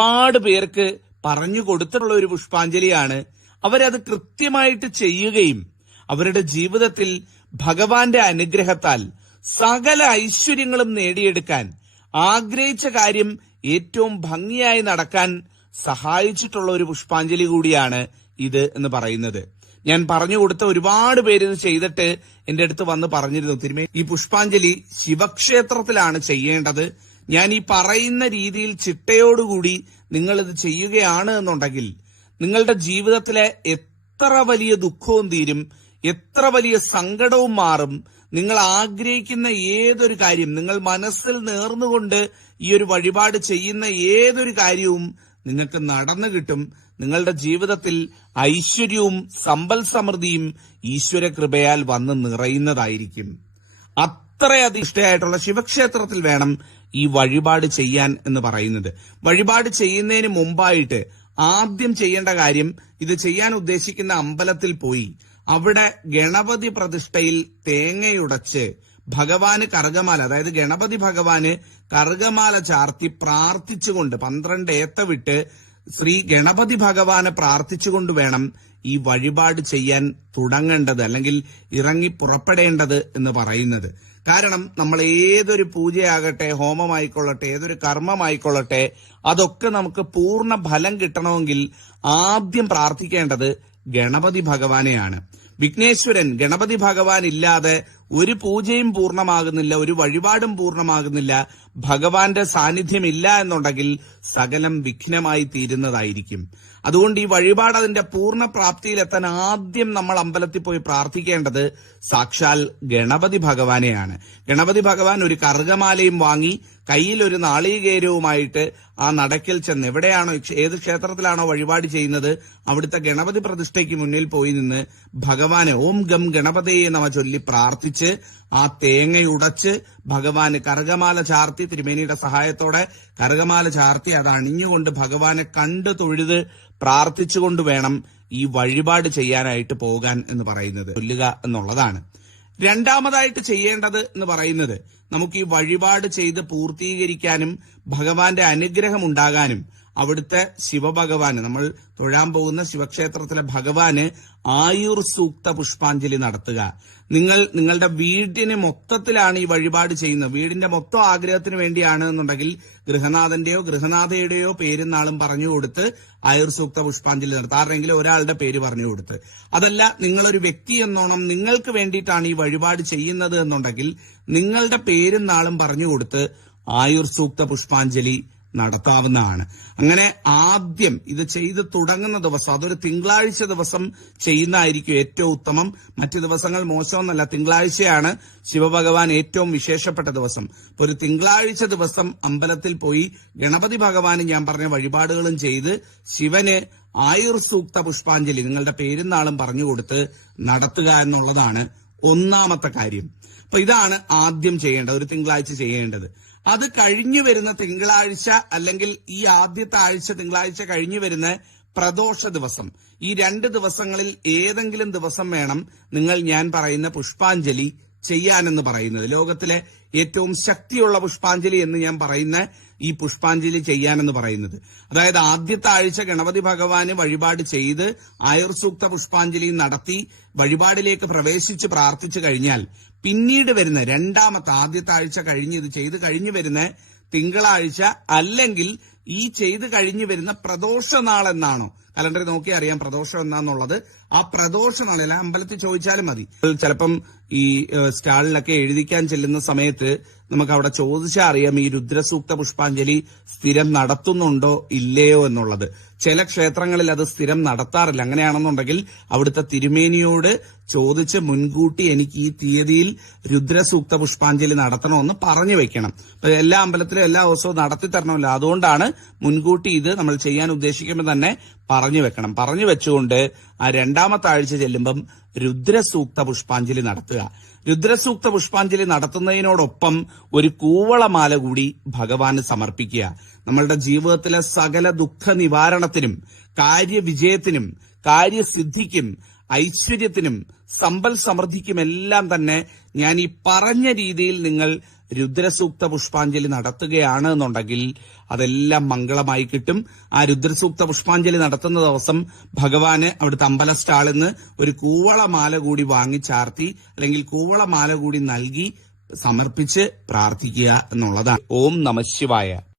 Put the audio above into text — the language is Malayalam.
ഒരുപാട് പേർക്ക് പറഞ്ഞു കൊടുത്തിട്ടുള്ള ഒരു പുഷ്പാഞ്ജലിയാണ്. അവരത് കൃത്യമായിട്ട് ചെയ്യുകയും അവരുടെ ജീവിതത്തിൽ ഭഗവാന്റെ അനുഗ്രഹത്താൽ സകല ഐശ്വര്യങ്ങളും നേടിയെടുക്കാൻ ആഗ്രഹിച്ച കാര്യം ഏറ്റവും ഭംഗിയായി നടക്കാൻ സഹായിച്ചിട്ടുള്ള ഒരു പുഷ്പാഞ്ജലി കൂടിയാണ് ഇത് എന്ന് പറയുന്നത്. ഞാൻ പറഞ്ഞു കൊടുത്ത ഒരുപാട് പേര് ഇത് ചെയ്തിട്ട് എന്റെ അടുത്ത് വന്ന് പറഞ്ഞിരുന്നു, തിരുമേനി ഈ പുഷ്പാഞ്ജലി ശിവക്ഷേത്രത്തിലാണ് ചെയ്യേണ്ടത്. ഞാൻ ഈ പറയുന്ന രീതിയിൽ ചിട്ടയോടുകൂടി നിങ്ങൾ ഇത് ചെയ്യുകയാണ് എന്നുണ്ടെങ്കിൽ നിങ്ങളുടെ ജീവിതത്തിലെ എത്ര വലിയ ദുഃഖവും തീരും, എത്ര വലിയ സങ്കടവും മാറും. നിങ്ങൾ ആഗ്രഹിക്കുന്ന ഏതൊരു കാര്യം, നിങ്ങൾ മനസ്സിൽ നേർന്നുകൊണ്ട് ഈ ഒരു വഴിപാട് ചെയ്യുന്ന ഏതൊരു കാര്യവും നിങ്ങൾക്ക് നടന്നു കിട്ടും. നിങ്ങളുടെ ജീവിതത്തിൽ ഐശ്വര്യവും സമ്പൽ സമൃദ്ധിയും ഈശ്വര കൃപയാൽ വന്ന് നിറയുന്നതായിരിക്കും. അത്രയധികം ഇഷ്ടമായിട്ടുള്ള ശിവക്ഷേത്രത്തിൽ വേണം ഈ വഴിപാട് ചെയ്യാൻ എന്ന് പറയുന്നത്. വഴിപാട് ചെയ്യുന്നതിന് മുമ്പായിട്ട് ആദ്യം ചെയ്യേണ്ട കാര്യം, ഇത് ചെയ്യാൻ ഉദ്ദേശിക്കുന്ന അമ്പലത്തിൽ പോയി അവിടെ ഗണപതി പ്രതിഷ്ഠയിൽ തേങ്ങയുടച്ച് ഭഗവാന് കറുകമാല, അതായത് ഗണപതി ഭഗവാന് കറുകമാല ചാർത്തി പ്രാർത്ഥിച്ചുകൊണ്ട് 12 ഏത്ത വിട്ട് ശ്രീ ഗണപതി ഭഗവാനെ പ്രാർത്ഥിച്ചുകൊണ്ട് വേണം ഈ വഴിപാട് ചെയ്യാൻ തുടങ്ങേണ്ടത്, അല്ലെങ്കിൽ ഇറങ്ങി പുറപ്പെടേണ്ടത് എന്ന് പറയുന്നത്. കാരണം നമ്മൾ ഏതൊരു പൂജയാകട്ടെ, ഹോമമായിക്കൊള്ളട്ടെ, ഏതൊരു കർമ്മമായിക്കൊള്ളട്ടെ, അതൊക്കെ നമുക്ക് പൂർണ്ണ ഫലം കിട്ടണമെങ്കിൽ ആദ്യം പ്രാർത്ഥിക്കേണ്ടത് ഗണപതി ഭഗവാനെയാണ്. വിഘ്നേശ്വരൻ ഗണപതി ഭഗവാൻ ഇല്ലാതെ ഒരു പൂജയും പൂർണ്ണമാകുന്നില്ല, ഒരു വഴിപാടും പൂർണ്ണമാകുന്നില്ല. ഭഗവാന്റെ സാന്നിധ്യം ഇല്ല എന്നുണ്ടെങ്കിൽ സകലം വിഘ്നമായി തീരുന്നതായിരിക്കും. അതുകൊണ്ട് ഈ വഴിപാട് അതിന്റെ പൂർണ്ണ പ്രാപ്തിയിലെത്താൻ ആദ്യം നമ്മൾ അമ്പലത്തിൽ പോയി പ്രാർത്ഥിക്കേണ്ടത് സാക്ഷാൽ ഗണപതി ഭഗവാനെയാണ്. ഗണപതി ഭഗവാൻ ഒരു കറുകമാലയും വാങ്ങി കയ്യിൽ ഒരു നാളികേരവുമായിട്ട് ആ നടക്കിൽ ചെന്ന്, എവിടെയാണോ ഏത് ക്ഷേത്രത്തിലാണോ വഴിപാട് ചെയ്യുന്നത് അവിടുത്തെ ഗണപതി പ്രതിഷ്ഠയ്ക്ക് മുന്നിൽ പോയി നിന്ന് ഭഗവാനെ ഓം ഗം ഗണപതയെ നമ ചൊല്ലി പ്രാർത്ഥിച്ച് ആ തേങ്ങയുടച്ച് ഭഗവാന് കറുകമാല ചാർത്തി, തിരുമേനിയുടെ സഹായത്തോടെ കറുകമാല ചാർത്തി അത് അണിഞ്ഞുകൊണ്ട് ഭഗവാനെ കണ്ടു തൊഴുത് പ്രാർത്ഥിച്ചുകൊണ്ട് വേണം ഈ വഴിപാട് ചെയ്യാനായിട്ട് പോകാൻ എന്ന് പറയുന്നത്, ചൊല്ലുക എന്നുള്ളതാണ്. രണ്ടാമതായിട്ട് ചെയ്യേണ്ടത് എന്ന് പറയുന്നത്, നമുക്ക് ഈ വഴിപാട് ചെയ്ത് പൂർത്തീകരിക്കാനും ഭഗവാന്റെ അനുഗ്രഹം ഉണ്ടാകാനും അവിടുത്തെ ശിവഭഗവാന്, നമ്മൾ തൊഴാൻ പോകുന്ന ശിവക്ഷേത്രത്തിലെ ഭഗവാന് ആയുർ സൂക്ത പുഷ്പാഞ്ജലി നടത്തുക. നിങ്ങളുടെ വീടിന് മൊത്തത്തിലാണ് ഈ വഴിപാട് ചെയ്യുന്നത്, വീടിന്റെ മൊത്തം ആഗ്രഹത്തിന് വേണ്ടിയാണ് എന്നുണ്ടെങ്കിൽ ഗൃഹനാഥന്റെയോ ഗൃഹനാഥയുടെയോ പേരും നാളും പറഞ്ഞു കൊടുത്ത് ആയുർ സൂക്ത പുഷ്പാഞ്ജലി നടത്തുക. ആരെങ്കിലും ഒരാളുടെ പേര് പറഞ്ഞു കൊടുത്ത്. അതല്ല, നിങ്ങളൊരു വ്യക്തി എന്നോണം നിങ്ങൾക്ക് വേണ്ടിയിട്ടാണ് ഈ വഴിപാട് ചെയ്യുന്നത് എന്നുണ്ടെങ്കിൽ നിങ്ങളുടെ പേരും നാളും പറഞ്ഞു കൊടുത്ത് ആയുർ സൂക്ത പുഷ്പാഞ്ജലി നടത്താവുന്നതാണ്. അങ്ങനെ ആദ്യം ഇത് ചെയ്ത് തുടങ്ങുന്ന ദിവസം, അതൊരു തിങ്കളാഴ്ച ദിവസം ചെയ്യുന്നതായിരിക്കും ഏറ്റവും ഉത്തമം. മറ്റു ദിവസങ്ങൾ മോശമെന്നല്ല, തിങ്കളാഴ്ചയാണ് ശിവഭഗവാൻ ഏറ്റവും വിശേഷപ്പെട്ട ദിവസം. ഇപ്പൊ ഒരു തിങ്കളാഴ്ച ദിവസം അമ്പലത്തിൽ പോയി ഗണപതി ഭഗവാന് ഞാൻ പറഞ്ഞ വഴിപാടുകളും ചെയ്ത് ശിവന് ആയുർ സൂക്ത പുഷ്പാഞ്ജലി നിങ്ങളുടെ പേരും നാളും പറഞ്ഞുകൊടുത്ത് നടത്തുക എന്നുള്ളതാണ് ഒന്നാമത്തെ കാര്യം. അപ്പൊ ഇതാണ് ആദ്യം ചെയ്യേണ്ടത്, ഒരു തിങ്കളാഴ്ച ചെയ്യേണ്ടത്. അത് കഴിഞ്ഞു വരുന്ന തിങ്കളാഴ്ച, അല്ലെങ്കിൽ ഈ ആദ്യത്തെ ആഴ്ച തിങ്കളാഴ്ച കഴിഞ്ഞു വരുന്ന പ്രദോഷ ദിവസം, ഈ 2 ദിവസങ്ങളിൽ ഏതെങ്കിലും ദിവസം വേണം നിങ്ങൾ ഞാൻ പറയുന്ന പുഷ്പാഞ്ജലി ചെയ്യാനെന്ന് പറയുന്നത്. ലോകത്തിലെ ഏറ്റവും ശക്തിയുള്ള പുഷ്പാഞ്ജലി എന്ന് ഞാൻ പറയുന്ന ഈ പുഷ്പാഞ്ജലി ചെയ്യാനെന്ന് പറയുന്നത്. അതായത് ആദ്യത്തെ ആഴ്ച ഗണപതി ഭഗവാന് വഴിപാട് ചെയ്ത് ആയുർ സൂക്ത പുഷ്പാഞ്ജലി നടത്തി വഴിപാടിലേക്ക് പ്രവേശിച്ച് പ്രാർത്ഥിച്ചു കഴിഞ്ഞാൽ പിന്നീട് വരുന്ന രണ്ടാമത്തെ, ആദ്യത്തെ ആഴ്ച കഴിഞ്ഞ് ഇത് ചെയ്ത് കഴിഞ്ഞു വരുന്ന തിങ്കളാഴ്ച, അല്ലെങ്കിൽ ഈ ചെയ്ത് കഴിഞ്ഞു വരുന്ന പ്രദോഷ നാളെന്നാണോ, കലണ്ടറിൽ നോക്കി അറിയാം പ്രദോഷം എന്നാന്നുള്ളത്. ആ പ്രദോഷ നാളിൽ അമ്പലത്തിൽ ചോദിച്ചാലും മതി. ചിലപ്പം ഈ സ്റ്റാളിലൊക്കെ എഴുതിക്കാൻ ചെല്ലുന്ന സമയത്ത് നമുക്ക് അവിടെ ചോദിച്ചാൽ അറിയാം ഈ രുദ്രസൂക്ത പുഷ്പാഞ്ജലി സ്ഥിരം നടത്തുന്നുണ്ടോ ഇല്ലയോ എന്നുള്ളത്. ചില ക്ഷേത്രങ്ങളിൽ അത് സ്ഥിരം നടത്താറില്ല. അങ്ങനെയാണെന്നുണ്ടെങ്കിൽ അവിടുത്തെ തിരുമേനിയോട് ചോദിച്ച് മുൻകൂട്ടി എനിക്ക് ഈ തീയതിയിൽ രുദ്രസൂക്ത പുഷ്പാഞ്ജലി നടത്തണമെന്ന് പറഞ്ഞു വെക്കണം. അപ്പൊ എല്ലാ അമ്പലത്തിലും എല്ലാ ദിവസവും നടത്തി തരണമല്ലോ. അതുകൊണ്ടാണ് മുൻകൂട്ടി ഇത് നമ്മൾ ചെയ്യാൻ ഉദ്ദേശിക്കുമ്പോൾ തന്നെ പറഞ്ഞു വെക്കണം. പറഞ്ഞു വെച്ചുകൊണ്ട് ആ രണ്ടാമത്തെ ആഴ്ച ചെല്ലുമ്പം രുദ്രസൂക്ത പുഷ്പാഞ്ജലി നടത്തുക. രുദ്രസൂക്ത പുഷ്പാഞ്ജലി നടത്തുന്നതിനോടൊപ്പം ഒരു കൂവളമാല കൂടി ഭഗവാന് സമർപ്പിക്കുക. നമ്മളുടെ ജീവിതത്തിലെ സകല ദുഃഖ നിവാരണത്തിനും കാര്യവിജയത്തിനും കാര്യസിദ്ധിക്കും ഐശ്വര്യത്തിനും സമ്പൽ സമൃദ്ധിക്കുമെല്ലാം തന്നെ ഞാൻ ഈ പറഞ്ഞ രീതിയിൽ നിങ്ങൾ രുദ്രസൂക്ത പുഷ്പാഞ്ജലി നടത്തുകയാണ് എന്നുണ്ടെങ്കിൽ അതെല്ലാം മംഗളമായി കിട്ടും. ആ രുദ്രസൂക്ത പുഷ്പാഞ്ജലി നടത്തുന്ന ദിവസം ഭഗവാന് അവിടുത്തെ അമ്പല സ്റ്റാളിൽ നിന്ന് ഒരു കൂവളമാല കൂടി വാങ്ങിച്ചാർത്തി അല്ലെങ്കിൽ കൂവളമാല കൂടി നൽകി സമർപ്പിച്ച് പ്രാർത്ഥിക്കുക എന്നുള്ളതാണ്. ഓം നമഃശിവായ.